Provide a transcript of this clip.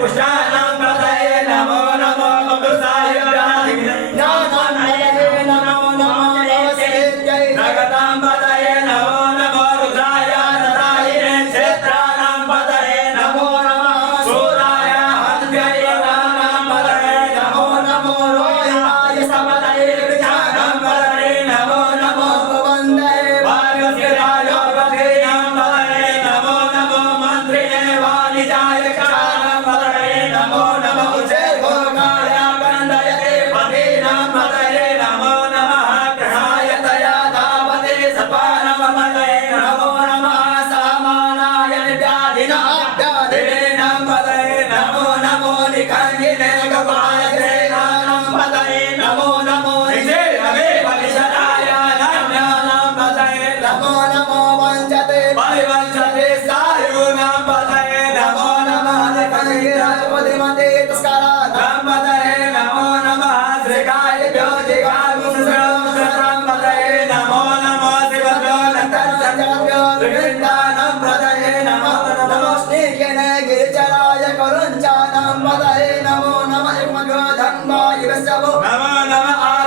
पुष्टानां पतये नमो नमो पुरुषाय ज्ञानां पतये नमो नमो नमस्तेजय जगतां पतये नमो नमो रुद्राय तथायिने क्षेत्राणां पतये नमो नमः सूराय हन्त्यै नानां पतये नमो नमो रोहिताय समतये विजानां पतये नमो नमो वन्दे वायुस्थिराय पतये नमो नमो मन्त्रिणे वाणिजाय क्षानां पतये नमो नमो जय भोगाय गन्धयते पतीनां पतये नमो नमः ग्रहाय दया धावते सपानां पतये नमो नमः सामानाय व्याधिनां पतये नमो नमो निखण्डिने गोपालये नानां पतये नमो नमो निषेधवे परिशराय नाम्यानां पतये नमो नमो वञ्चते परिवञ्चते सायुनां पतये नमो नमः निखण्डिराजपतिमते तस्कारानां पतये नमो नमः श्रीकाय ज्योतिकामुषरां पतये नमो नमो शिवभ्यो नन्तर्जभ्यो त्रिविन्दानां पतये नमो नमो श्रीकेने गिरिचराय करुञ्चानां पतये नमो नमः युग्मगो धन्वाय वैष्णवो नमो नमः